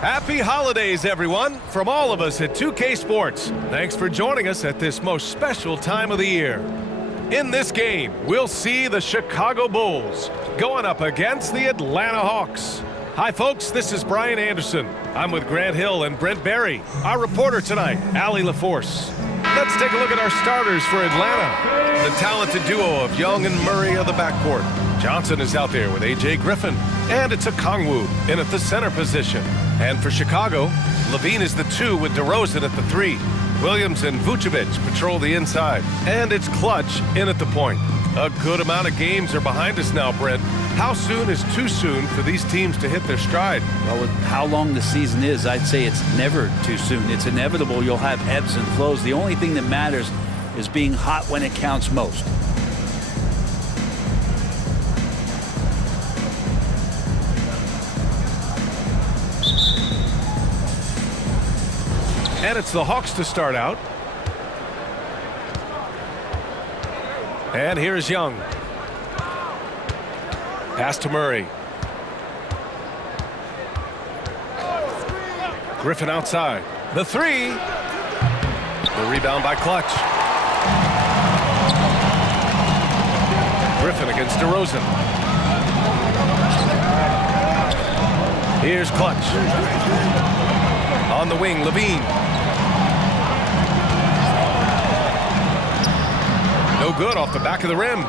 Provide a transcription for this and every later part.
Happy holidays, everyone, from all of us at 2K Sports. Thanks for joining us at this most special time of the year. In this game, we'll see the Chicago Bulls going up against the Atlanta Hawks. Hi, folks, this is Brian Anderson. I'm with Grant Hill and Brent Barry. Our reporter tonight, Allie LaForce. Let's take a look at our starters for Atlanta. The talented duo of Young and Murray of the backcourt. Johnson is out there with A.J. Griffin, and it's a Kongwu in at the center position. And for Chicago, Levine is the 2 with DeRozan at the 3. Williams and Vucevic patrol the inside, and it's Clutch in at the point. A good amount of games are behind us now, Brent. How soon is too soon for these teams to hit their stride? Well, with how long the season is, I'd say it's never too soon. It's inevitable you'll have ebbs and flows. The only thing that matters is being hot when it counts most. And it's the Hawks to start out. And here's Young. Pass to Murray. Griffin outside. The 3. The rebound by Clutch. Griffin against DeRozan. Here's Clutch. On the wing, Levine. No good off the back of the rim.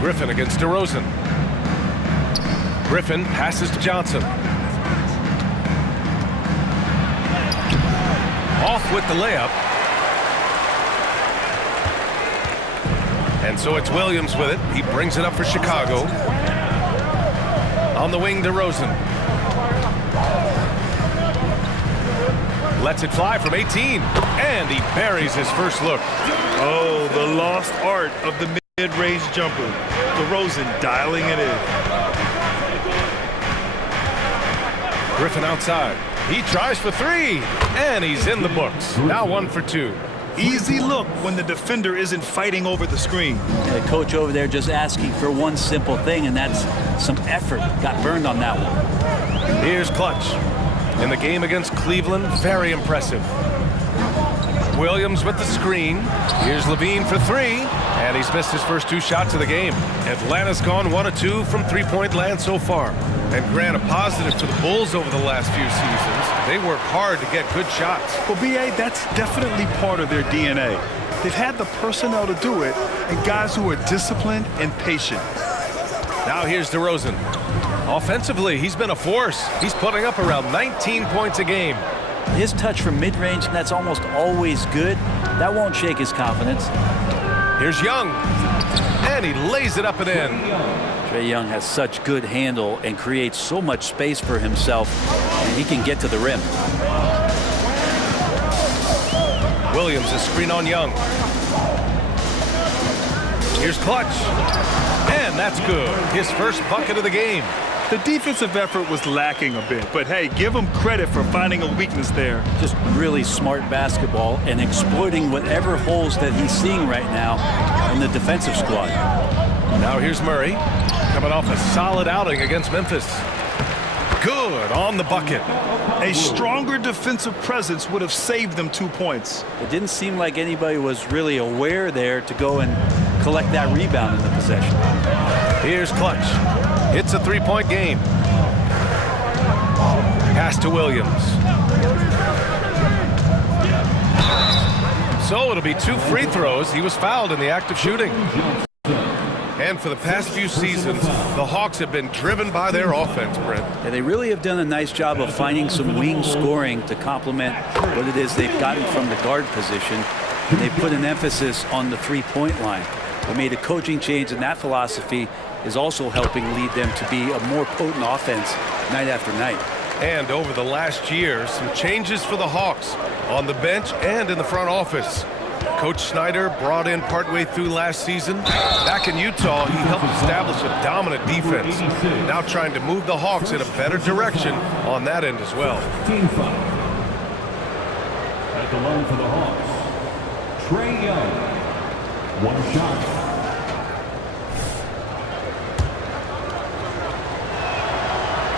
Griffin against DeRozan. Griffin passes to Johnson. Off with the layup. And so it's Williams with it. He brings it up for Chicago. On the wing, DeRozan. Lets it fly from 18. And he buries his first look. Oh, the lost art of the mid-range jumper. DeRozan dialing it in. Griffin outside. He tries for 3. And he's in the books. Now 1 for 2. Easy look when the defender isn't fighting over the screen. And the coach over there just asking for one simple thing, and that's some effort. Got burned on that one. Here's Clutch. In the game against Cleveland, very impressive. Williams with the screen. Here's Levine for 3. And he's missed his first 2 shots of the game. Atlanta's gone 1 of 2 from three-point land so far. And Grant, a positive for the Bulls over the last few seasons. They work hard to get good shots. Well, B.A., that's definitely part of their DNA. They've had the personnel to do it, and guys who are disciplined and patient. Now here's DeRozan. Offensively, he's been a force. He's putting up around 19 points a game. His touch from mid-range, and that's almost always good. That won't shake his confidence. Here's Young. And he lays it up and in. TREY Young has such good handle and creates so much space for himself, and he can get to the rim. Williams, a screen on Young. Here's Clutch. And that's good. His first bucket of the game. The defensive effort was lacking a bit, but hey, give him credit for finding a weakness there. Just really smart basketball and exploiting whatever holes that he's seeing right now in the defensive squad. Now here's Murray, coming off a solid outing against Memphis. Good on the bucket. A stronger defensive presence would have saved them 2 points. It didn't seem like anybody was really aware there to go and collect that rebound in the possession. Here's Clutch. It's a 3-point game. Pass to Williams. So it'll be 2 free throws. He was fouled in the act of shooting. And for the past few seasons, the Hawks have been driven by their offense, Brent. And they really have done a nice job of finding some wing scoring to complement what it is they've gotten from the guard position. And they put an emphasis on the 3-point line. They made a coaching change, and that philosophy is also helping lead them to be a more potent offense night after night. And over the last year, some changes for the Hawks on the bench and in the front office. Coach Snyder brought in partway through last season. Back in Utah, he helped establish a dominant defense. Now trying to move the Hawks in a better direction on that end as well. Team foul. At the line for the Hawks, TREY Young. 1 shot.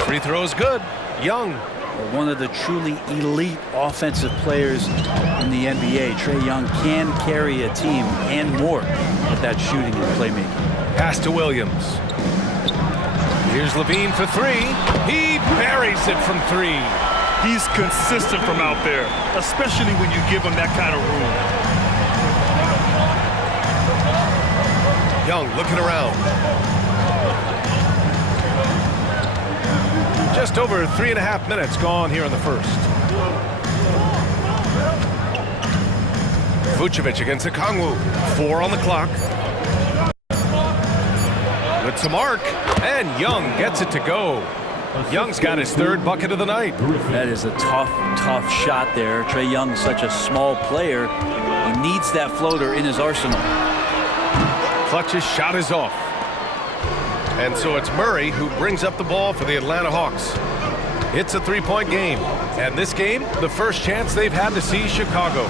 Free throw is good. Young. One of the truly elite offensive players in the NBA. Trae Young can carry a team and more with that shooting and playmaking. Pass to Williams. Here's Levine for three. He buries it from three. He's consistent from out there, especially when you give him that kind of room. Young looking around. Just over 3.5 minutes gone here in the first. Vucevic against Okongwu. 4 on the clock. Good to mark, and Young gets it to go. Young's got his 3rd bucket of the night. That is a tough shot there. Trae Young's such a small player. He needs that floater in his arsenal. Clutch's shot is off. And so it's Murray who brings up the ball for the Atlanta Hawks. It's a 3-point game. And this game, the first chance they've had to see Chicago.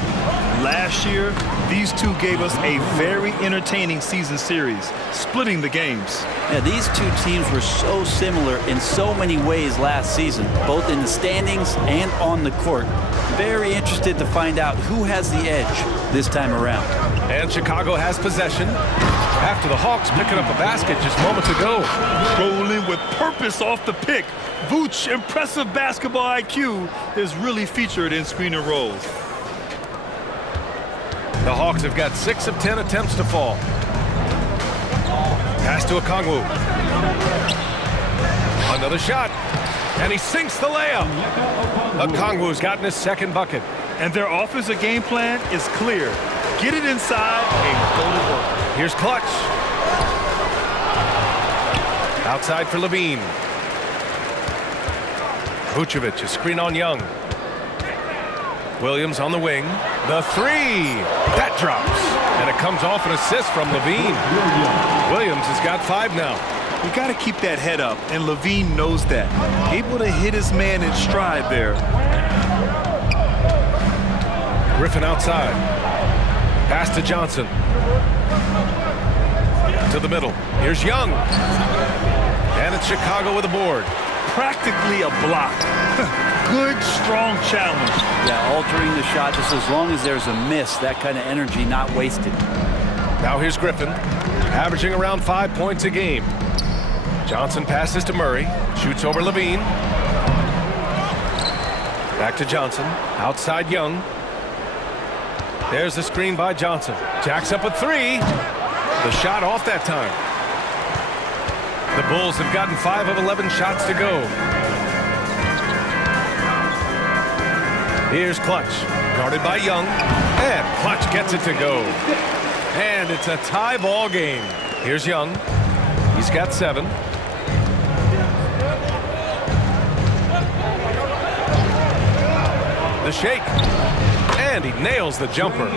Last year, these two gave us a very entertaining season series, splitting the games. Yeah, these two teams were so similar in so many ways last season, both in the standings and on the court. Very interested to find out who has the edge this time around. And Chicago has possession after the Hawks picking up a basket just moments ago. Rolling with purpose off the pick. Vooch, impressive basketball IQ, is really featured in screen and rolls. The Hawks have got 6 of 10 attempts to fall. Pass to Okongwu. Another shot. And he sinks the layup. Okongwu's gotten his 2nd bucket. And their offensive game plan is clear. Get it inside and go to work. Here's Clutch. Outside for Levine. Vucevic, a screen on Young. Williams on the wing. The 3. That drops. And it comes off an assist from Levine. Williams has got 5 now. You got to keep that head up, and Levine knows that. Able to hit his man in stride there. Griffin outside. Pass to Johnson. To the middle. Here's Young. And it's Chicago with a board. Practically a block. Good, strong challenge. Yeah, altering the shot just as long as there's a miss. That kind of energy not wasted. Now here's Griffin, averaging around 5 points a game. Johnson passes to Murray. Shoots over Levine. Back to Johnson. Outside Young. There's the screen by Johnson. Jacks up a 3. The shot off that time. The Bulls have gotten 5 of 11 shots to go. Here's Clutch, guarded by Young, and Clutch gets it to go. And it's a tie ball game. Here's Young. He's got 7. The shake. And he nails the jumper.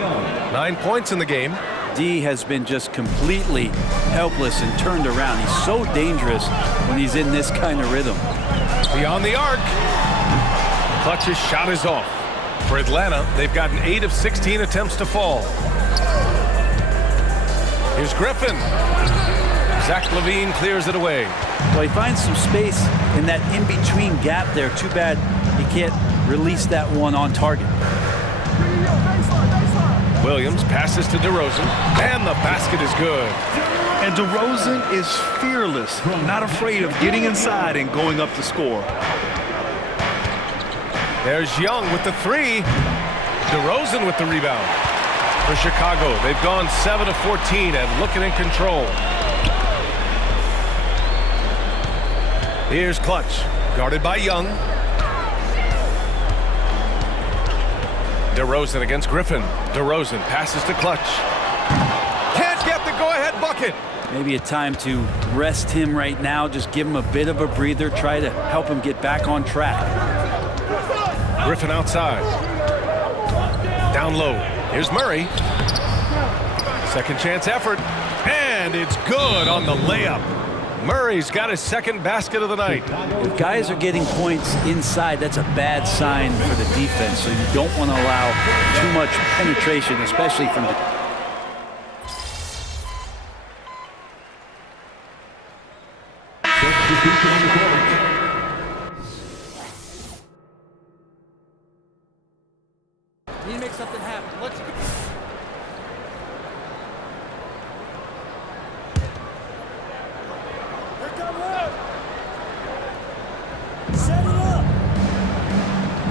9 points in the game. D has been just completely helpless and turned around. He's so dangerous when he's in this kind of rhythm. Beyond the arc. Clutch's shot is off. For Atlanta, they've gotten 8 of 16 attempts to fall. Here's Griffin. Zach LaVine clears it away. Well, he finds some space in that in-between gap there. Too bad he can't release that one on target. Williams passes to DeRozan, and the basket is good. And DeRozan is fearless, not afraid of getting inside and going up to score. There's Young with the 3. DeRozan with the rebound. For Chicago, they've gone 7 of 14 and looking in control. Here's Clutch, guarded by Young. DeRozan against Griffin. DeRozan passes to Clutch. Can't get the go-ahead bucket. Maybe a time to rest him right now. Just give him a bit of a breather. Try to help him get back on track. Griffin outside. Down low. Here's Murray. Second chance effort. And it's good on the layup. Murray's got his 2nd basket of the night. If guys are getting points inside, that's a bad sign for the defense. So you don't want to allow too much penetration, especially from the... something happen. Let's go.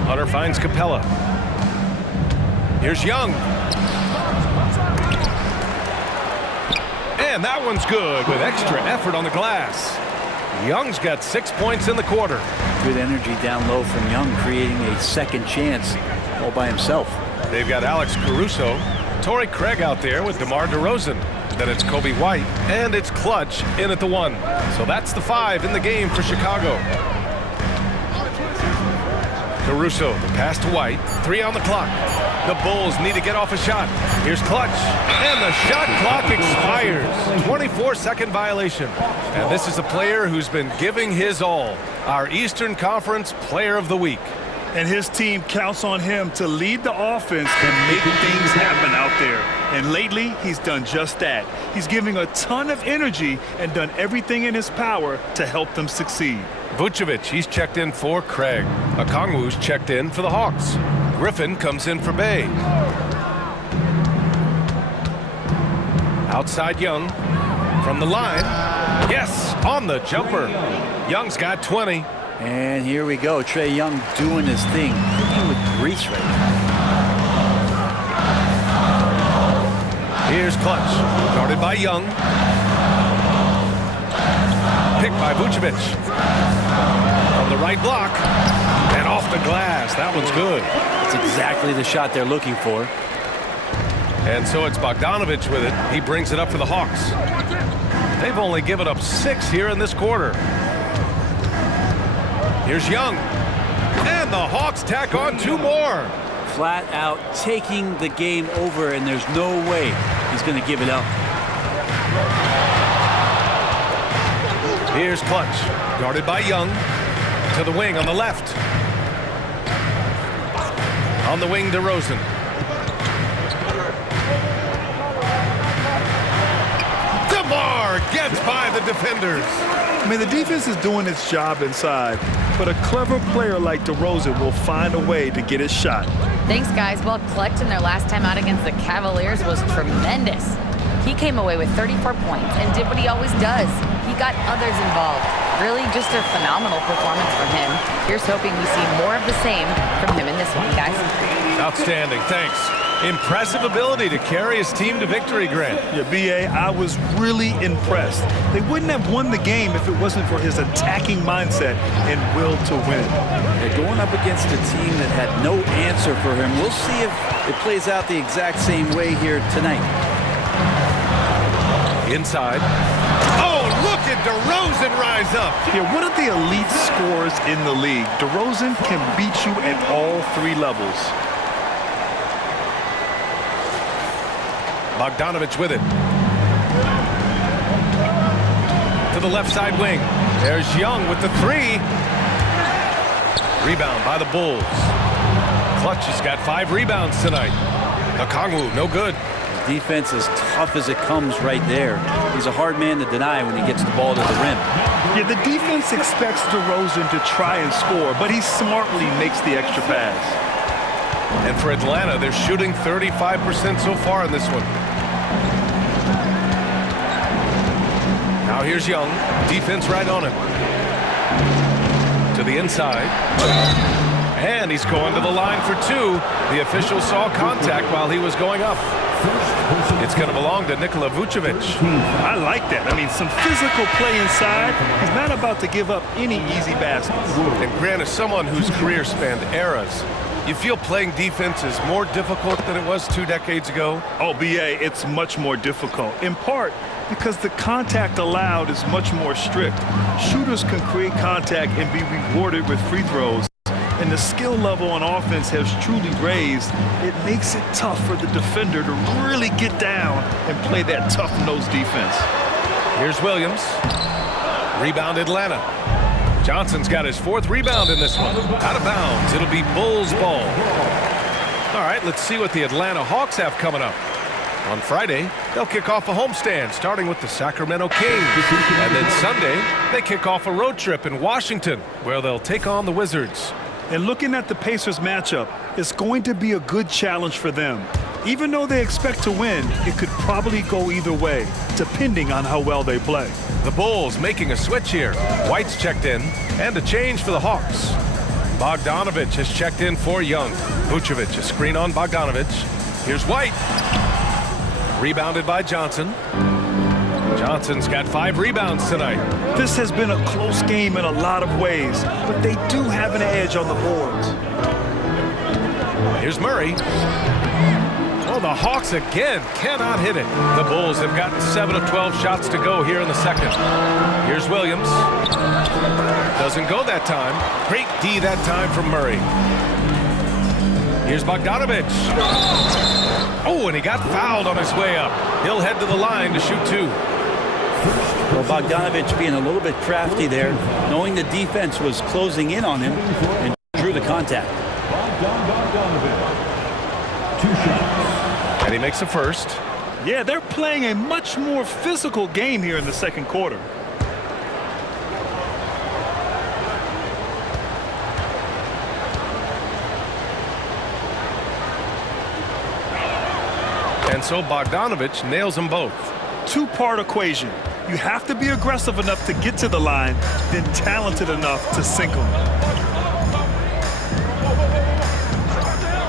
Hunter finds Capella. Here's Young. And that one's good with extra effort on the glass. Young's got 6 points in the quarter. Good energy down low from Young, creating a second chance all by himself. They've got Alex Caruso, Torrey Craig out there with DeMar DeRozan. Then it's Kobe White, and it's Clutch in at the 1. So that's the 5 in the game for Chicago. Caruso, the pass to White, 3 on the clock. The Bulls need to get off a shot. Here's Clutch, and the shot clock expires. 24-second violation. And this is a player who's been giving his all. Our Eastern Conference Player of the Week. And his team counts on him to lead the offense and make things happen out there. And lately, he's done just that. He's giving a ton of energy and done everything in his power to help them succeed. Vucevic, he's checked in for Craig. Okongwu's checked in for the Hawks. Griffin comes in for Bay. Outside Young. From the line. Yes, on the jumper. Young's got 20. And here we go. Trae Young doing his thing. Cooking with grease right now. Here's Clutch. Guarded by Young. Picked by Vucevic. From the right block. And off the glass. That one's good. That's exactly the shot they're looking for. And so it's Bogdanovich with it. He brings it up for the Hawks. They've only given up 6 here in this quarter. Here's Young. And the Hawks tack on 2 more. Flat out taking the game over, and there's no way he's going to give it up. Here's Clutch. Guarded by Young. To the wing on the left. On the wing, DeRozan. DeMar gets by the defenders. I mean, the defense is doing its job inside, but a clever player like DeRozan will find a way to get his shot. Thanks, guys. Well, Clutch in their last time out against the Cavaliers was tremendous. He came away with 34 points and did what he always does. He got others involved. Really just a phenomenal performance from him. Here's hoping we see more of the same from him in this one, guys. Outstanding. Thanks. Impressive ability to carry his team to victory, Grant. Yeah, B.A., I was really impressed. They wouldn't have won the game if it wasn't for his attacking mindset and will to win. They're going up against a team that had no answer for him. We'll see if it plays out the exact same way here tonight. Inside. Oh, look at DeRozan rise up. Yeah, one of the elite scorers in the league. DeRozan can beat you at all 3 levels. Bogdanovich with it. To the left side wing. There's Young with the 3. Rebound by the Bulls. Clutch has got 5 rebounds tonight. Okongwu, no good. Defense as tough as it comes right there. He's a hard man to deny when he gets the ball to the rim. Yeah, the defense expects DeRozan to try and score, but he smartly makes the extra pass. And for Atlanta, they're shooting 35% so far in this one. Now here's Young. Defense right on him. To the inside. And he's going to the line for 2. The official saw contact while he was going up. It's going to belong to Nikola Vucevic. I like that. I mean, some physical play inside. He's not about to give up any easy baskets. And Grant, as someone whose career spanned eras, you feel playing defense is more difficult than it was 2 decades ago? Oh, B.A., it's much more difficult, in part because the contact allowed is much more strict. Shooters can create contact and be rewarded with free throws. And the skill level on offense has truly raised. It makes it tough for the defender to really get down and play that tough-nosed defense. Here's Williams. Rebound Atlanta. Johnson's got his 4th rebound in this one. Out of bounds. It'll be Bulls ball. All right, let's see what the Atlanta Hawks have coming up. On Friday, they'll kick off a homestand, starting with the Sacramento Kings. And then Sunday, they kick off a road trip in Washington, where they'll take on the Wizards. And looking at the Pacers matchup, it's going to be a good challenge for them. Even though they expect to win, it could probably go either way, depending on how well they play. The Bulls making a switch here. White's checked in, and a change for the Hawks. Bogdanovich has checked in for Young. Vucevic, a screen on Bogdanovich. Here's White. Rebounded by Johnson. Johnson's got 5 rebounds tonight. This has been a close game in a lot of ways, but they do have an edge on the boards. Here's Murray. Oh, the Hawks again cannot hit it. The Bulls have gotten 7 of 12 shots to go here in the second. Here's Williams. Doesn't go that time. Great D that time from Murray. Here's Bogdanovich. Oh, and he got fouled on his way up. He'll head to the line to shoot 2. Well, Bogdanovich being a little bit crafty there, knowing the defense was closing in on him, and drew the contact. Bogdanovich. 2 shots. And he makes the first. Yeah, they're playing a much more physical game here in the second quarter. And so Bogdanovich nails them both. 2-part equation. You have to be aggressive enough to get to the line, then talented enough to sink them.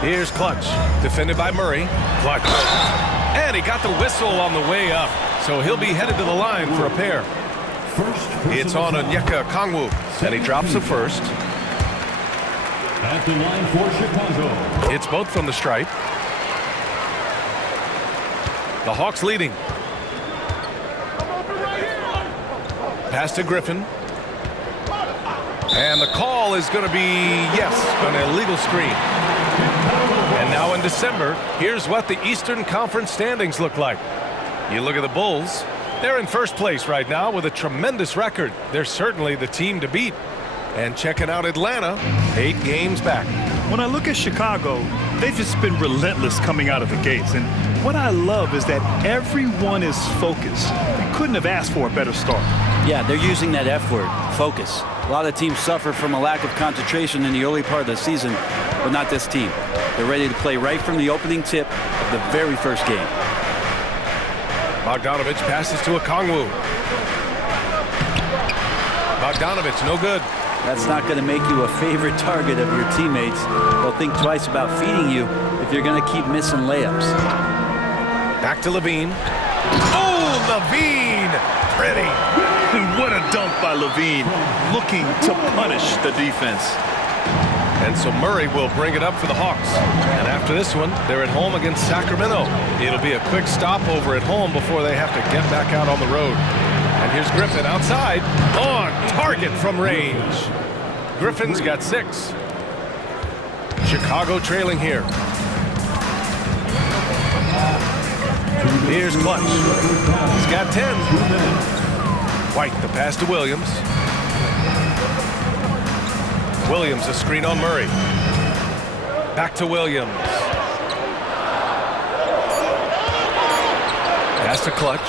Here's Clutch, defended by Murray. Clutch. And he got the whistle on the way up, so he'll be headed to the line for a pair. It's on Onyeka Okongwu, and he drops the first. At the line for Chicago. It's both from the stripe. The Hawks leading. Pass to Griffin. And the call is going to be, yes, an illegal screen. And now in December, here's what the Eastern Conference standings look like. You look at the Bulls. They're in first place right now with a tremendous record. They're certainly the team to beat. And checking out Atlanta, 8 games back. When I look at Chicago, they've just been relentless coming out of the gates. And what I love is that everyone is focused. They couldn't have asked for a better start. Yeah, they're using that F word, focus. A lot of teams suffer from a lack of concentration in the early part of the season, but not this team. They're ready to play right from the opening tip of the very first game. Bogdanovich passes to Okongwu. Bogdanovich, no good. That's not going to make you a favorite target of your teammates. They'll think twice about feeding you if you're going to keep missing layups. Back to Levine. Oh, Levine! Pretty. And what a dunk by Levine, looking to punish the defense. And so Murray will bring it up for the Hawks. And after this one, they're at home against Sacramento. It'll be a quick stopover at home before they have to get back out on the road. And here's Griffin outside, on target from range. Griffin's got 6. Chicago trailing here. Here's Clutch. He's got 10. White, the pass to Williams. Williams, a screen on Murray. Back to Williams. Pass to Clutch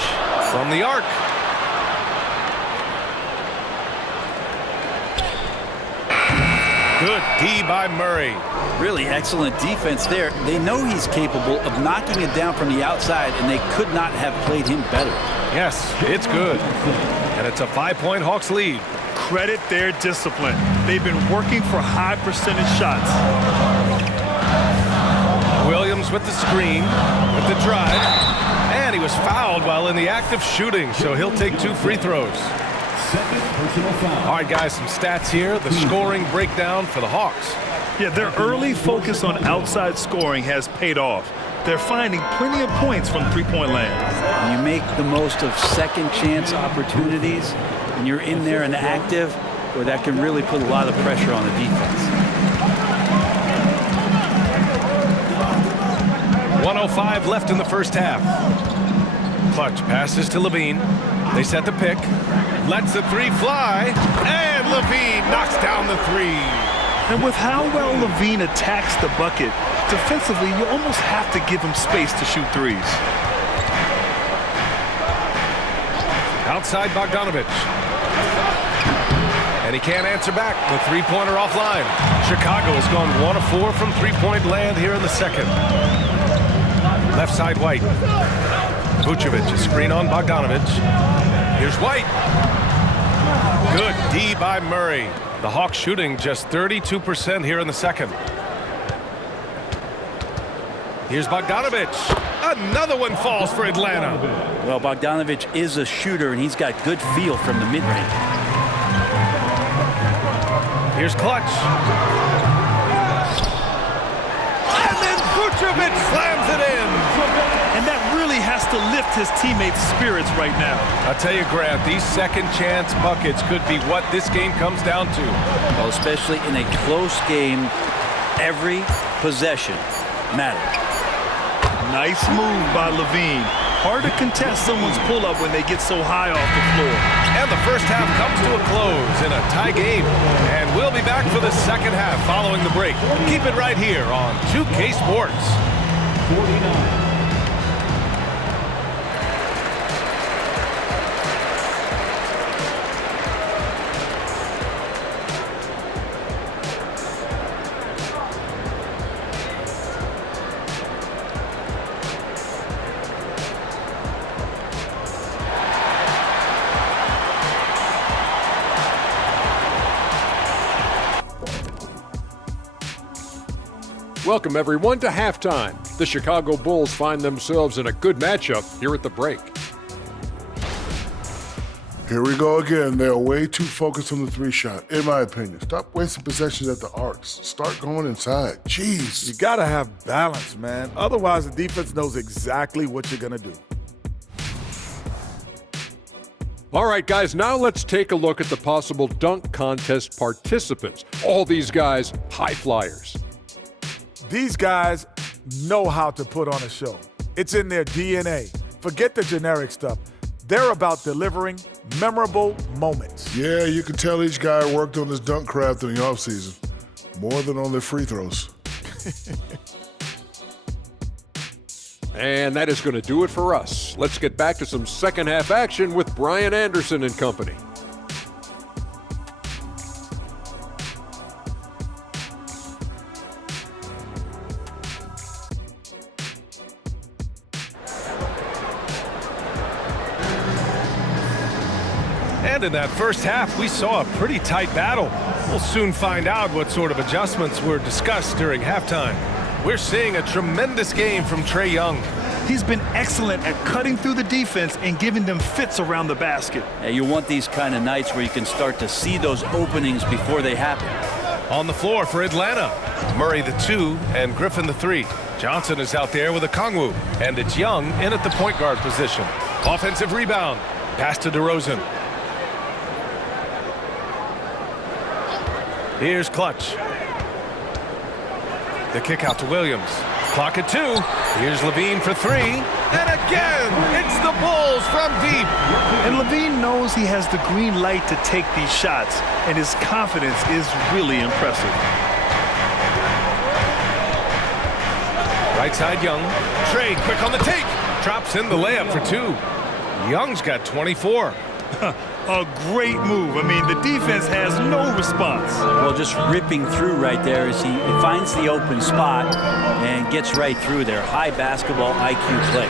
from the arc. Good D by Murray. Really excellent defense there. They know he's capable of knocking it down from the outside, and they could not have played him better. Yes, it's good. And it's a 5-point Hawks lead. Credit their discipline. They've been working for high percentage shots. Williams with the screen, with the drive, and he was fouled while in the act of shooting, so he'll take 2 free throws. Second personal foul. All right, guys, some stats here. The scoring breakdown for the Hawks. Yeah, their early focus on outside scoring has paid off. They're finding plenty of points from three-point land. You make the most of second chance opportunities, and you're in there and active, where that can really put a lot of pressure on the defense. 1:05 left in the first half. Clutch passes to Levine. They set the pick. Lets the 3 fly. And Levine knocks down the 3. And with how well Levine attacks the bucket, defensively, you almost have to give him space to shoot threes. Outside Bogdanovich. And he can't answer back. The three-pointer offline. Chicago has gone 1 of 4 from three-point land here in the second. Left side, White. Vucevic, a screen on Bogdanovic. Here's White. Good D by Murray. The Hawks shooting just 32% here in the second. Here's Bogdanovic. Another one falls for Atlanta. Well, Bogdanovic is a shooter, and he's got good feel from the mid-range. Here's Clutch. And then Vucevic slams it in. And that really has to lift his teammates' spirits right now. I'll tell you, Grant, these second chance buckets could be what this game comes down to. Well, especially in a close game, every possession matters. Nice move by Levine. Hard to contest someone's pull-up when they get so high off the floor. And the first half comes to a close in a tie game. And we'll be back for the second half following the break. Keep it right here on 2K Sports. 49. Welcome, everyone, to halftime. The Chicago Bulls find themselves in a good matchup here at the break. Here we go again. They're way too focused on the three shot, in my opinion. Stop wasting possessions at the arcs. Start going inside. Jeez. You gotta have balance, man. Otherwise, the defense knows exactly what you're gonna do. All right, guys, now let's take a look at the possible dunk contest participants. All these guys, high flyers. These guys know how to put on a show. It's in their DNA. Forget the generic stuff. They're about delivering memorable moments. Yeah, you can tell each guy worked on his dunk craft in the offseason. More than on their free throws. And that is going to do it for us. Let's get back to some second half action with Brian Anderson and company. And in that first half, we saw a pretty tight battle. We'll soon find out what sort of adjustments were discussed during halftime. We're seeing a tremendous game from TREY Young. He's been excellent at cutting through the defense and giving them fits around the basket. And you want these kind of nights where you can start to see those openings before they happen. On the floor for Atlanta, Murray the 2 and Griffin the 3. Johnson is out there with a Kongwu, and it's Young in at the point guard position. Offensive rebound, pass to DeRozan. Here's Clutch. The kick out to Williams. Clock at 2. Here's Levine for 3. And again, it's the Bulls from deep. And Levine knows he has the green light to take these shots, and his confidence is really impressive. Right side, Young. TREY quick on the take. Drops in the layup for 2. Young's got 24. A great move. I mean, the defense has no response. Well, just ripping through right there as he finds the open spot and gets right through there. High basketball IQ play.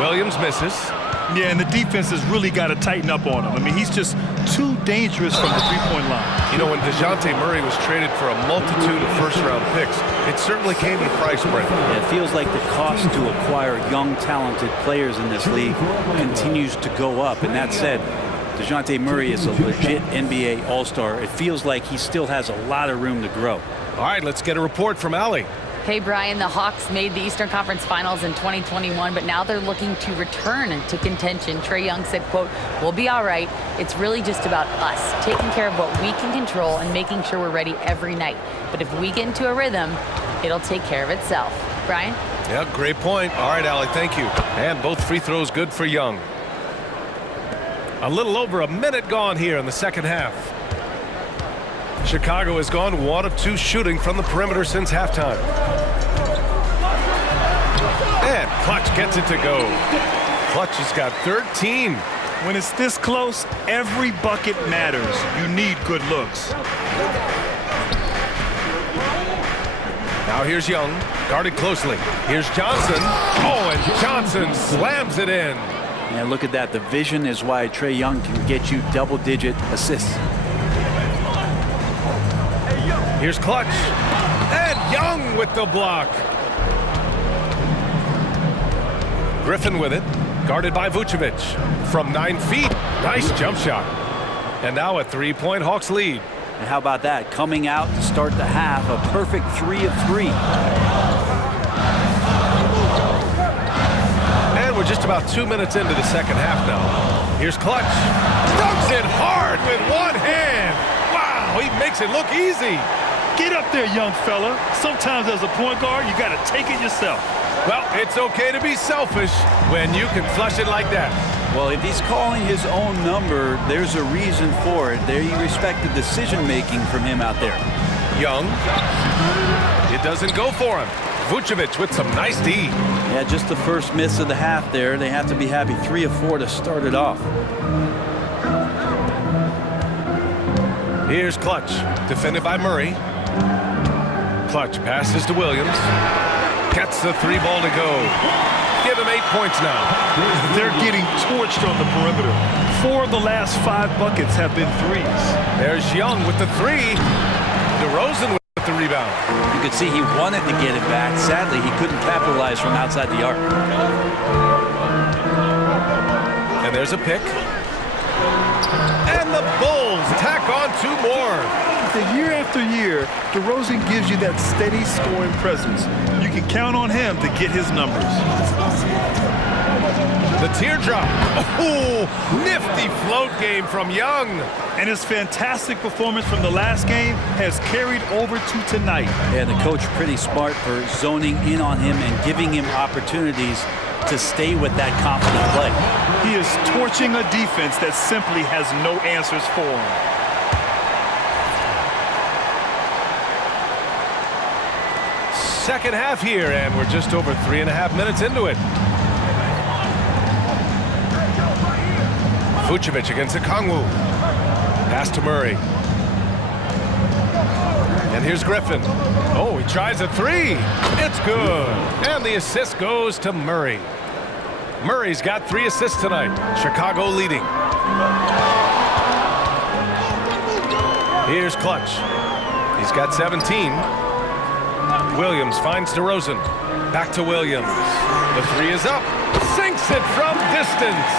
Williams misses. Yeah, and the defense has really got to tighten up on him. I mean, he's just too dangerous from the three-point line. You know, when DeJounte Murray was traded for a multitude of first-round picks, it certainly came at a price break. Yeah, it feels like the cost to acquire young, talented players in this league continues to go up. And that said, DeJounte Murray is a legit NBA All-Star. It feels like he still has a lot of room to grow. All right, let's get a report from Allie. Hey, Brian, the Hawks made the Eastern Conference Finals in 2021, but now they're looking to return to contention. TREY Young said, quote, "We'll be all right. It's really just about us, taking care of what we can control and making sure we're ready every night. But if we get into a rhythm, it'll take care of itself." Brian? Yeah, great point. All right, Allie, thank you. And both free throws good for Young. A little over a minute gone here in the second half. Chicago has gone 1 of 2 shooting from the perimeter since halftime. And Clutch gets it to go. Clutch has got 13. When it's this close, every bucket matters. You need good looks. Now here's Young, guarded closely. Here's Johnson. Oh, and Johnson slams it in. And look at that. The vision is why Trae Young can get you double-digit assists. Here's Clutch. And Young with the block. Griffin with it. Guarded by Vucevic. From 9 feet. Nice jump shot. And now a 3-point Hawks lead. And how about that? Coming out to start the half, a perfect 3 of 3. And we're just about 2 minutes into the second half now. Here's Clutch. Dunks it hard with one hand. Wow, he makes it look easy. Get up there, young fella. Sometimes as a point guard, you got to take it yourself. Well, it's okay to be selfish when you can flush it like that. Well, if he's calling his own number, there's a reason for it. There you respect the decision-making from him out there. Young. It doesn't go for him. Vucevic with some nice D. Yeah, just the first miss of the half there. They have to be happy. 3 of 4 to start it off. Here's Clutch. Defended by Murray. Clutch passes to Williams. Gets the 3 ball to go. Give him 8 points now. They're getting torched on the perimeter. 4 of the last 5 buckets have been threes. There's Young with the 3. DeRozan with the rebound. You could see he wanted to get it back. Sadly, he couldn't capitalize from outside the arc. And there's a pick. And the Bulls tack on 2 more. Year after year, DeRozan gives you that steady scoring presence. You can count on him to get his numbers. The teardrop. Oh, nifty float game from Young. And his fantastic performance from the last game has carried over to tonight. Yeah, the coach pretty smart for zoning in on him and giving him opportunities to stay with that confident play. He is torching a defense that simply has no answers for him. Second half here, and we're just over 3.5 minutes into it. Vucevic against Okongwu. Pass to Murray. And here's Griffin. Oh, he tries a 3. It's good. And the assist goes to Murray. Murray's got 3 assists tonight. Chicago leading. Here's Clutch. He's got 17. Williams finds DeRozan. Back to Williams. The 3 is up. Sinks it from distance.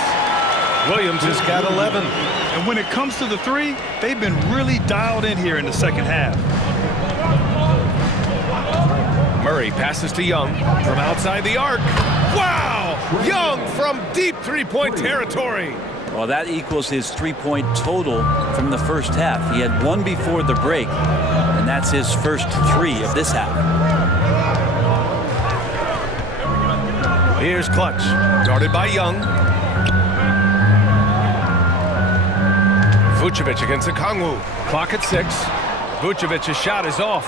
Williams has got 11. And when it comes to the 3, they've been really dialed in here in the second half. Murray passes to Young from outside the arc. Wow! Young from deep 3-point territory. Well, that equals his 3-point total from the first half. He had 1 before the break, and that's his first 3 of this half. Here's Clutch, guarded by Young. Vucevic against Okongwu. Clock at 6. Vucevic's shot is off.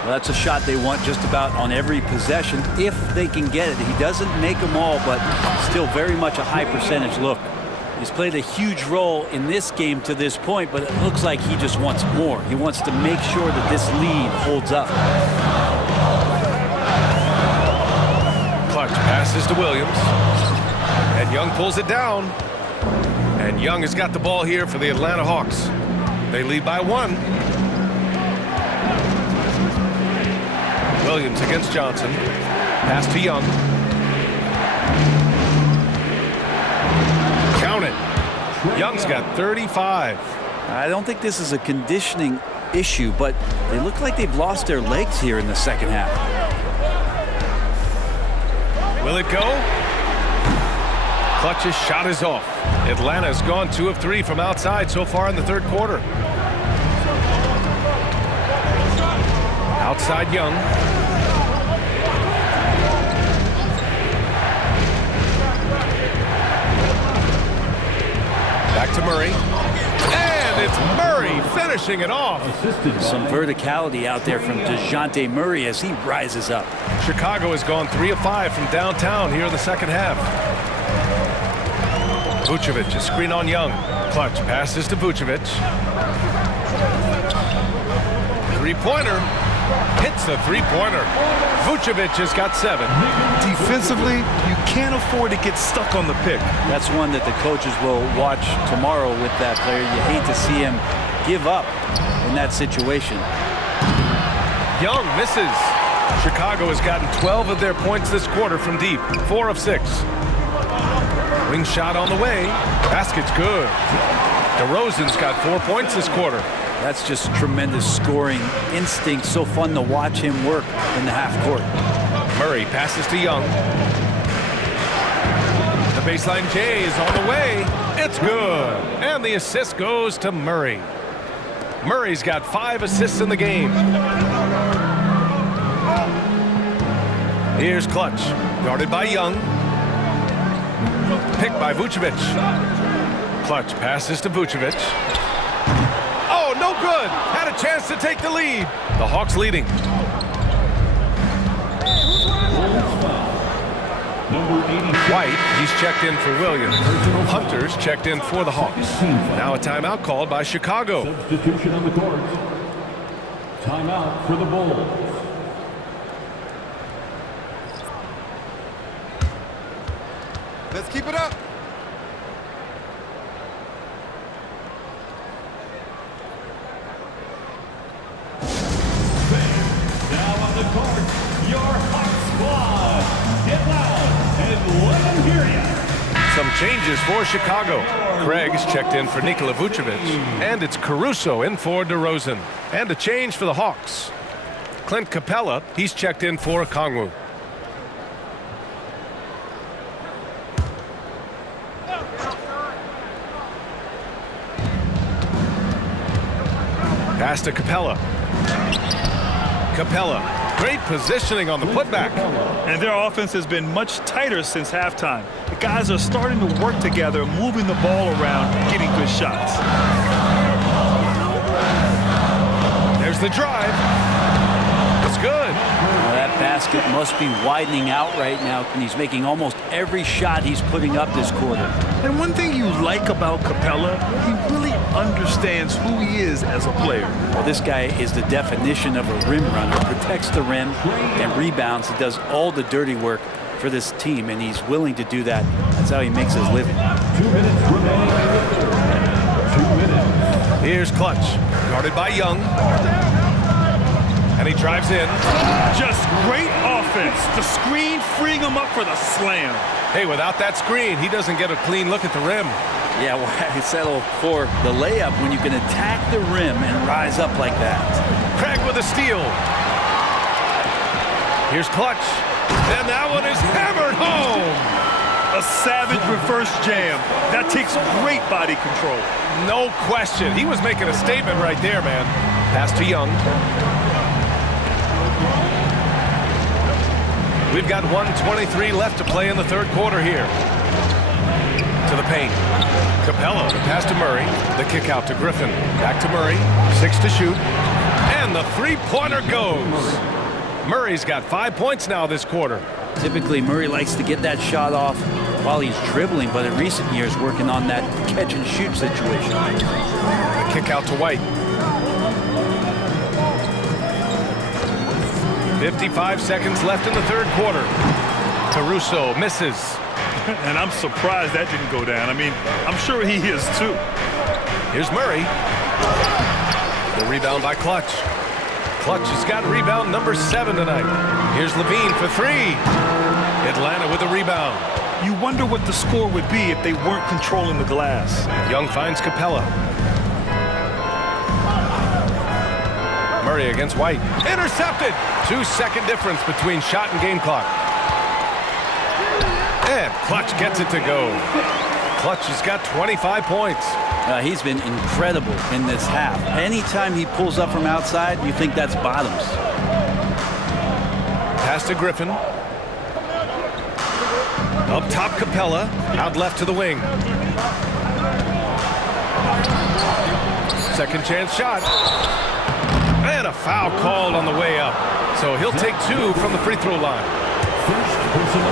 Well, that's a shot they want just about on every possession if they can get it. He doesn't make them all, but still very much a high percentage look. He's played a huge role in this game to this point, but it looks like he just wants more. He wants to make sure that this lead holds up. Clutch passes to Williams. And Young pulls it down. And Young has got the ball here for the Atlanta Hawks. They lead by 1. Williams against Johnson. Pass to Young. Count it. Young's got 35. I don't think this is a conditioning issue, but they look like they've lost their legs here in the second half. Will it go? Clutch's shot is off. Atlanta's gone 2 of 3 from outside so far in the third quarter. Outside Young. Back to Murray. And it's Murray finishing it off. Some verticality out there from DeJounte Murray as he rises up. Chicago has gone 3 of 5 from downtown here in the second half. Vucevic, a screen on Young. Clutch passes to Vucevic. Three-pointer. Hits a three-pointer. Vucevic has got 7. Defensively, you can't afford to get stuck on the pick. That's one that the coaches will watch tomorrow with that player. You hate to see him give up in that situation. Young misses. Chicago has gotten 12 of their points this quarter from deep. 4 of 6. Wing shot on the way. Basket's good. DeRozan's got 4 points this quarter. That's just tremendous scoring instinct. So fun to watch him work in the half court. Murray passes to Young. The baseline J is on the way. It's good. And the assist goes to Murray. Murray's got 5 assists in the game. Here's Clutch. Guarded by Young. Picked by Vucevic. Clutch passes to Vucevic. Oh, no good. Had a chance to take the lead. The Hawks leading. White, he's checked in for Williams. Hunter's checked in for the Hawks. Now a timeout called by Chicago. Substitution on the court. Timeout for the Bulls. Let's keep it up. Now on the court, your Hawk squad. Get loud and let them hear you. Some changes for Chicago. Craig's checked in for Nikola Vucevic. And it's Caruso in for DeRozan. And a change for the Hawks. Clint Capella, he's checked in for Okongwu. Pass to Capella. Capella, great positioning on the putback. And their offense has been much tighter since halftime. The guys are starting to work together, moving the ball around, getting good shots. There's the drive. It's good. Well, that basket must be widening out right now, and he's making almost every shot he's putting up this quarter. And one thing you like about Capella, he really understands who he is as a player. Well, this guy is the definition of a rim runner. Protects the rim and rebounds. He does all the dirty work for this team, and he's willing to do that. That's how he makes his living. 2 minutes remaining. 2 minutes. Here's Clutch, guarded by Young. And he drives in. Just great offense. The screen freeing him up for the slam. Hey, without that screen, he doesn't get a clean look at the rim. Yeah, why settle for the layup when you can attack the rim and rise up like that? Craig with a steal. Here's Clutch. And that one is hammered home. A savage reverse jam. That takes great body control. No question. He was making a statement right there, man. Pass to Young. We've got 1:23 left to play in the third quarter here. To the paint. Capella, the pass to Murray. The kick out to Griffin. Back to Murray. 6 to shoot. And the three-pointer goes. Murray's got 5 points now this quarter. Typically, Murray likes to get that shot off while he's dribbling, but in recent years, working on that catch-and-shoot situation. The kick out to White. 55 seconds left in the third quarter. Caruso misses. And I'm surprised that didn't go down. I mean, I'm sure he is too. Here's Murray. The rebound by Clutch. Clutch has got rebound number 7 tonight. Here's Levine for 3. Atlanta with a rebound. You wonder what the score would be if they weren't controlling the glass. Young finds Capella. Murray against White. Intercepted. 2-second difference between shot and game clock. And Clutch gets it to go. Clutch has got 25 points. He's been incredible in this half. Anytime he pulls up from outside, you think that's bottoms. Pass to Griffin. Up top, Capella. Out left to the wing. Second chance shot. And a foul called on the way up. So he'll take 2 from the free throw line.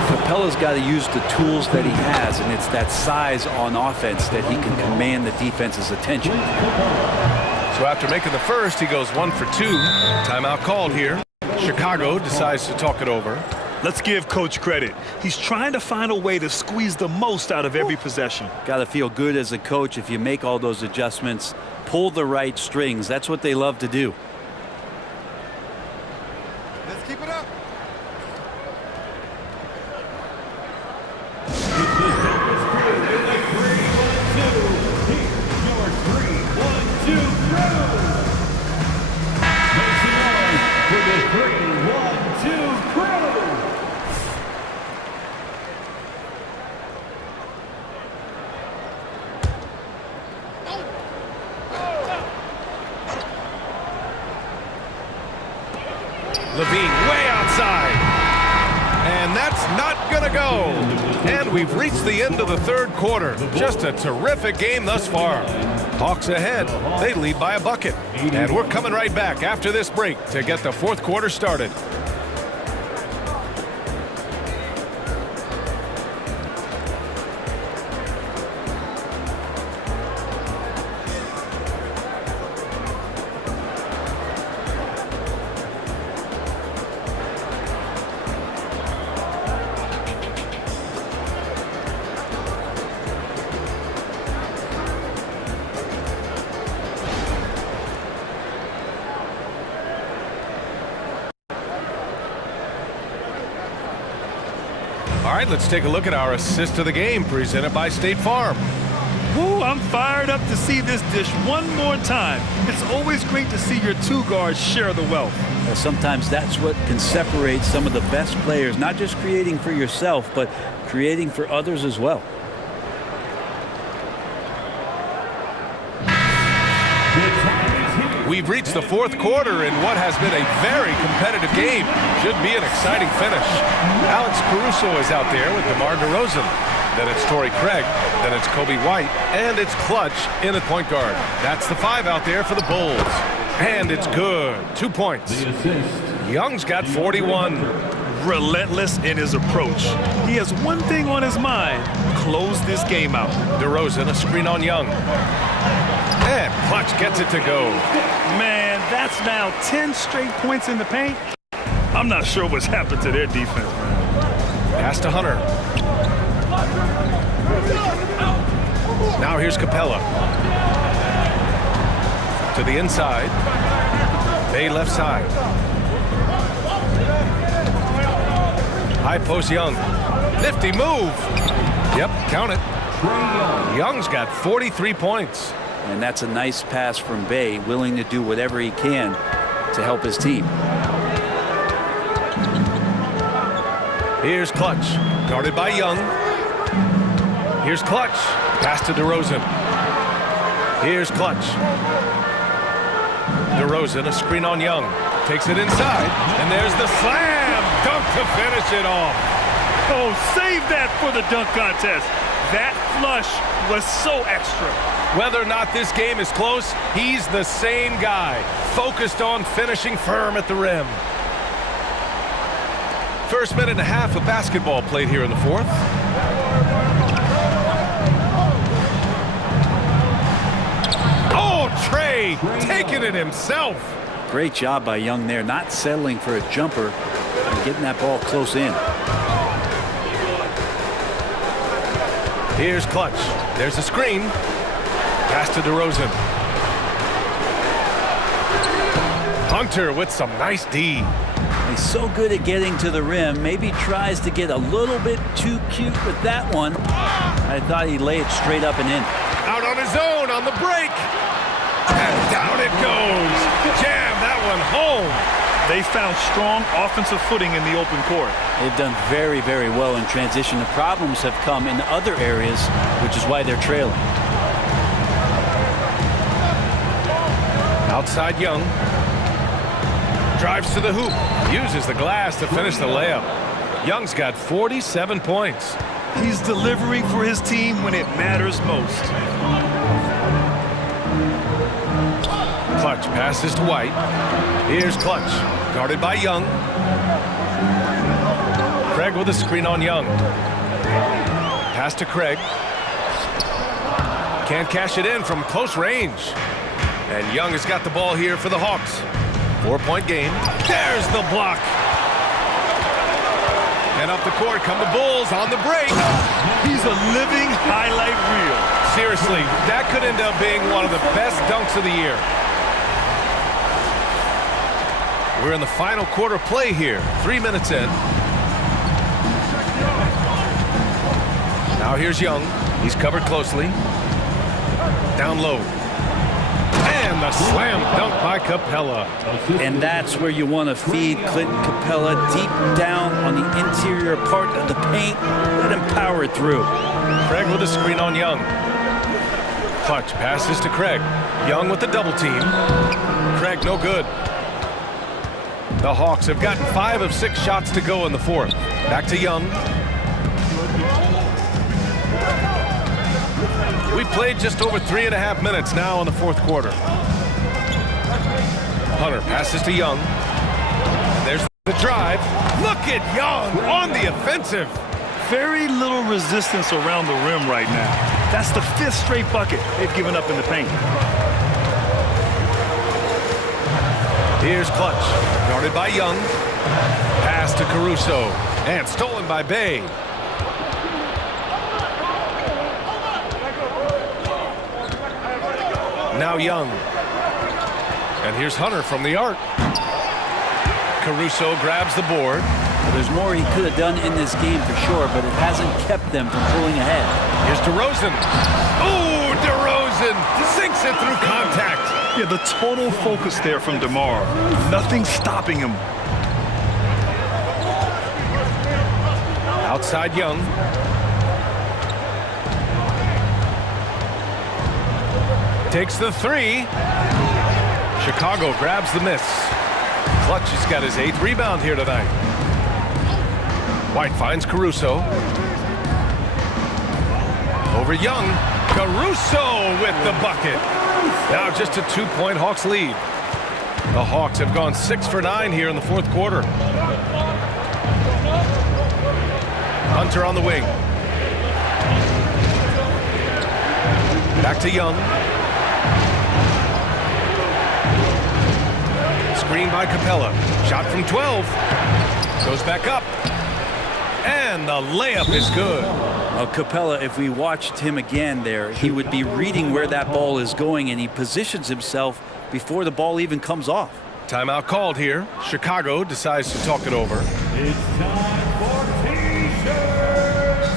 Capella's got to use the tools that he has, and it's that size on offense that he can command the defense's attention. So after making the first, he goes 1 for 2. Timeout called here. Chicago decides to talk it over. Let's give Coach credit. He's trying to find a way to squeeze the most out of every possession. Got to feel good as a coach if you make all those adjustments, pull the right strings. That's what they love to do. Let's keep it up. Levine way outside. And that's not going to go. And we've reached the end of the third quarter. Just a terrific game thus far. Hawks ahead. They lead by a bucket. And we're coming right back after this break to get the fourth quarter started. All right, let's take a look at our assist of the game presented by State Farm. Woo, I'm fired up to see this dish one more time. It's always great to see your two guards share the wealth. Well, sometimes that's what can separate some of the best players, not just creating for yourself, but creating for others as well. We've reached the fourth quarter in what has been a very competitive game. Should be an exciting finish. Alex Caruso is out there with DeMar DeRozan. Then it's Torrey Craig. Then it's Kobe White. And it's Clutch in at point guard. That's the 5 out there for the Bulls. And it's good. 2 points. Young's got 41. Relentless in his approach. He has one thing on his mind: close this game out. DeRozan, a screen on Young. And Clutch gets it to go. Man, that's now 10 straight points in the paint. I'm not sure what's happened to their defense, man. Pass to Hunter. Now here's Capella. To the inside. Bay left side. High post Young. Nifty move. Yep, count it. Young's got 43 points. And that's a nice pass from Bay, willing to do whatever he can to help his team. Here's Clutch, guarded by Young. Here's Clutch, pass to DeRozan. Here's Clutch. DeRozan, a screen on Young. Takes it inside, and there's the slam dunk to finish it off. Oh, save that for the dunk contest. That flush was so extra. Whether or not this game is close, he's the same guy, focused on finishing firm at the rim. First minute and a half of basketball played here in the fourth. Oh, TREY taking it himself. Great job by Young there, not settling for a jumper and getting that ball close in. Here's Clutch. There's a screen. Pass to DeRozan. Hunter with some nice D. He's so good at getting to the rim. Maybe tries to get a little bit too cute with that one. I thought he'd lay it straight up and in. Out on his own on the break. And down it goes. Jam that one home. They found strong offensive footing in the open court. They've done very, very well in transition. The problems have come in other areas, which is why they're trailing. Outside Young. Drives to the hoop. Uses the glass to finish the layup. Young's got 47 points. He's delivering for his team when it matters most. Clutch passes to White. Here's Clutch. Guarded by Young. Craig with a screen on Young. Pass to Craig. Can't cash it in from close range. And Young has got the ball here for the Hawks. 4-point game. There's the block. And up the court come the Bulls on the break. He's a living highlight reel. Seriously, that could end up being one of the best dunks of the year. We're in the final quarter play here. 3 minutes in. Now here's Young. He's covered closely. Down low. And the slam dunk by Capella. And that's where you want to feed Clint Capella, deep down on the interior part of the paint. Let him power it through. Craig with a screen on Young. Clutch passes to Craig. Young with the double team. Craig no good. The Hawks have gotten 5 of 6 shots to go in the fourth. Back to Young. We played just over 3.5 minutes now in the fourth quarter. Hunter passes to Young. There's the drive. Look at Young on the offensive. Very little resistance around the rim right now. That's the 5th straight bucket they've given up in the paint. Here's Clutch, guarded by Young. Pass to Caruso, and stolen by Bay. Now Young. And here's Hunter from the arc. Caruso grabs the board. Well, there's more he could have done in this game for sure, but it hasn't kept them from pulling ahead. Here's DeRozan. Oh, DeRozan sinks it through contact. Yeah, the total focus there from DeMar. Nothing stopping him. Outside Young. Takes the 3. Chicago grabs the miss. Clutch has got his 8th rebound here tonight. White finds Caruso. Over Young. Caruso with the bucket. Now just a 2-point Hawks lead. The Hawks have gone 6 for 9 here in the fourth quarter. Hunter on the wing. Back to Young. Screen by Capella. Shot from 12. Goes back up. And the layup is good. Capella, if we watched him again there, he would be reading where that ball is going, and he positions himself before the ball even comes off. Timeout called here. Chicago decides to talk it over. It's time for T-shirts.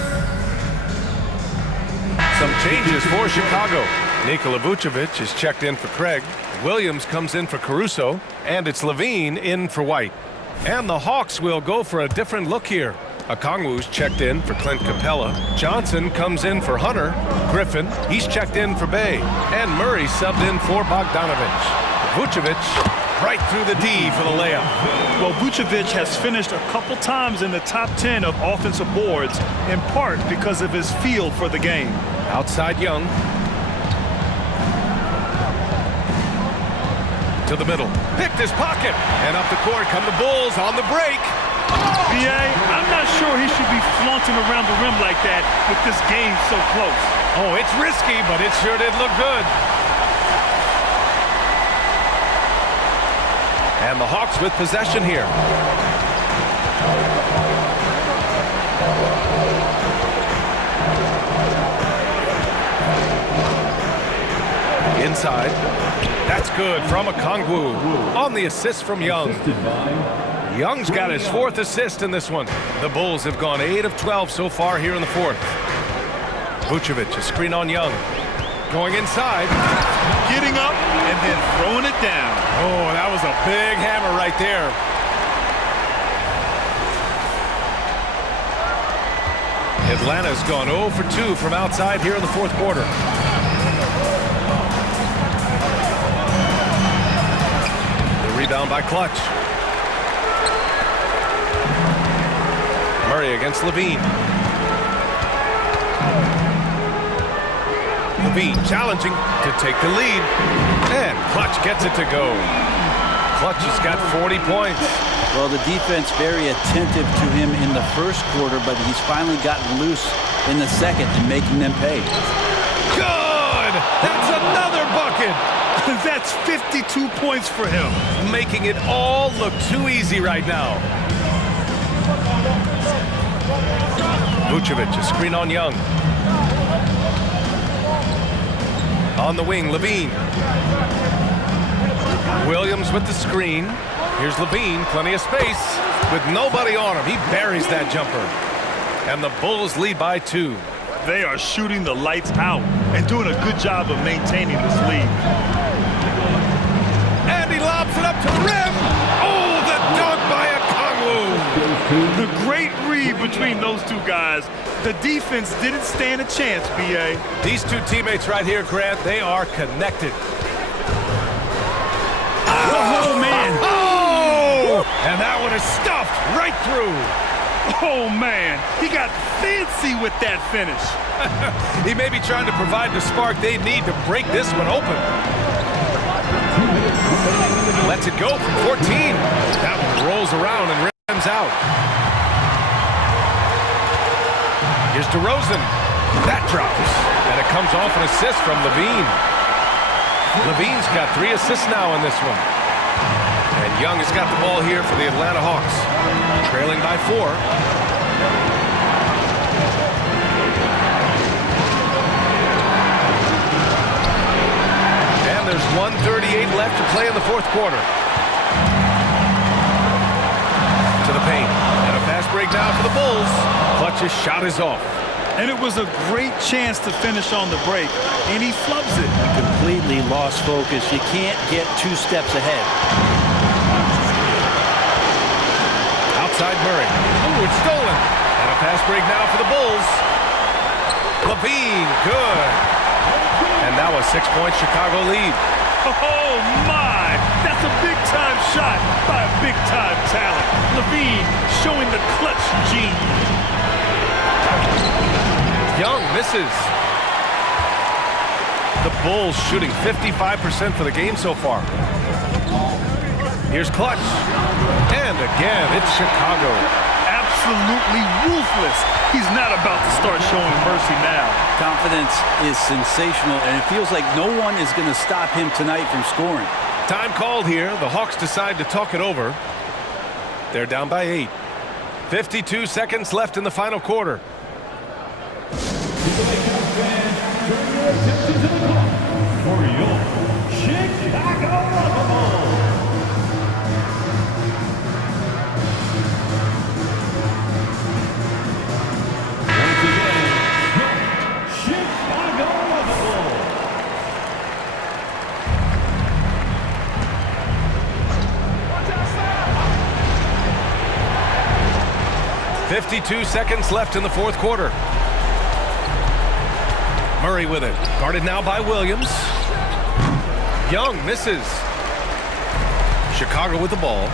Some changes for Chicago. Nikola Vucevic is checked in for Craig. Williams comes in for Caruso. And it's Levine in for White. And the Hawks will go for a different look here. Okongwu's checked in for Clint Capella. Johnson comes in for Hunter. Griffin, he's checked in for Bay. And Murray subbed in for Bogdanovich. Vucevic right through the D for the layup. Well, Vucevic has finished a couple times in the top 10 of offensive boards, in part because of his feel for the game. Outside Young. To the middle. Picked his pocket. And up the court come the Bulls on the break. B.A., I'm not sure he should be flaunting around the rim like that with this game so close. Oh, it's risky, but it sure did look good. And the Hawks with possession here. Inside. That's good from Okongwu on the assist from Young. Young's got his 4th assist in this one. The Bulls have gone 8 of 12 so far here in the fourth. Vucevic, a screen on Young. Going inside. Getting up and then throwing it down. Oh, that was a big hammer right there. Atlanta's gone 0 for 2 from outside here in the fourth quarter. The rebound by Clutch. Murray against Levine. Levine challenging to take the lead. And Clutch gets it to go. Clutch has got 40 points. Well, the defense very attentive to him in the first quarter, but he's finally gotten loose in the second and making them pay. Good! That's another bucket! That's 52 points for him. Making it all look too easy right now. Vucevic, a screen on Young. On the wing, Levine. Williams with the screen. Here's Levine, plenty of space. With nobody on him, he buries that jumper. And the Bulls lead by 2. They are shooting the lights out and doing a good job of maintaining this lead. And he lobs it up to the rim. Oh, the dunk by Okongwu. The great read between those two guys. The defense didn't stand a chance, B.A. These two teammates right here, Grant, they are connected. Oh, man. Oh! And that one is stuffed right through. Oh, man. He got fancy with that finish. He may be trying to provide the spark they need to break this one open. Lets it go from 14. That one rolls around and rims out. Here's DeRozan. That drops. And it comes off an assist from Levine. Levine's got 3 assists now in this one. And Young has got the ball here for the Atlanta Hawks. Trailing by 4. And there's 1:38 left to play in the fourth quarter. To the paint. And a fast break now for the Bulls. Clutch's shot is off. And it was a great chance to finish on the break, and he flubs it. Completely lost focus. You can't get 2 steps ahead. Outside Murray. Oh, it's stolen. And a fast break now for the Bulls. Levine, good. And now a 6-point Chicago lead. Oh, my! That's a big-time shot by a big-time talent. Levine showing the clutch gene. Young misses. The Bulls shooting 55% for the game so far. Here's Clutch. And again, it's Chicago. Absolutely ruthless. He's not about to start showing mercy now. Confidence is sensational, and it feels like no one is going to stop him tonight from scoring. Time called here. The Hawks decide to talk it over. They're down by 8. 52 seconds left in the final quarter. For your Chicago Bulls. Once again, Chicago Bulls. 52 seconds left in the fourth quarter. Murray with it. Guarded now by Williams. Young misses. Chicago with the ball.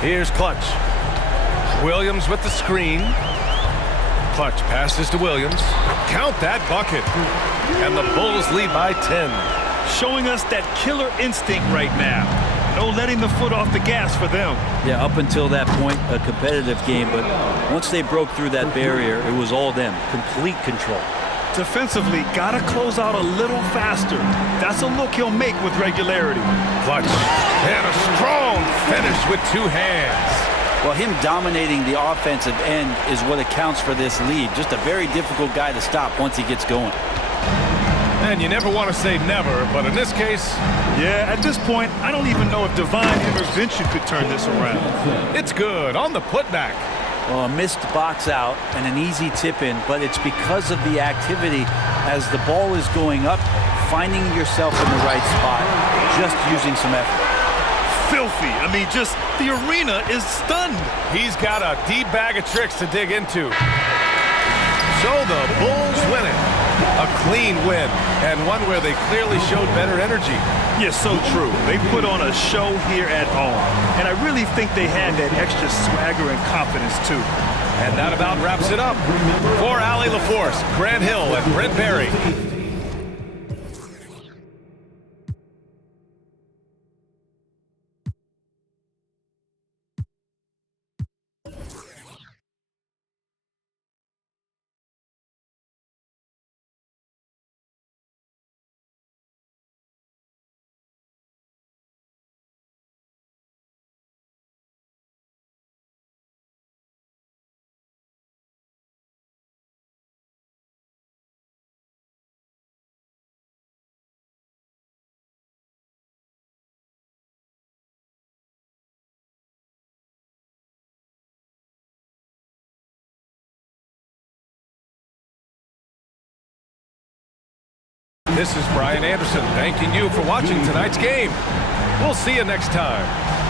Here's Clutch. Williams with the screen. Clutch passes to Williams. Count that bucket. And the Bulls lead by 10. Showing us that killer instinct right now. No letting the foot off the gas for them. Yeah, up until that point, a competitive game, but once they broke through that barrier, it was all them. Complete control. Defensively, gotta close out a little faster. That's a look he'll make with regularity. Clutch. And a strong finish with 2 hands. Well, him dominating the offensive end is what accounts for this lead. Just a very difficult guy to stop once he gets going. And you never want to say never, but in this case... Yeah, at this point, I don't even know if divine intervention could turn this around. It's good on the putback. Well, a missed box out and an easy tip in, but it's because of the activity as the ball is going up, finding yourself in the right spot, just using some effort. Filthy. I mean, just the arena is stunned. He's got a deep bag of tricks to dig into. So the Bulls win it. A clean win, and one where they clearly showed better energy. Yes, so true. They put on a show here at home, and I really think they had that extra swagger and confidence, too. And that about wraps it up. For Allie LaForce, Grant Hill, and Brent Barry. This is Brian Anderson thanking you for watching tonight's game. We'll see you next time.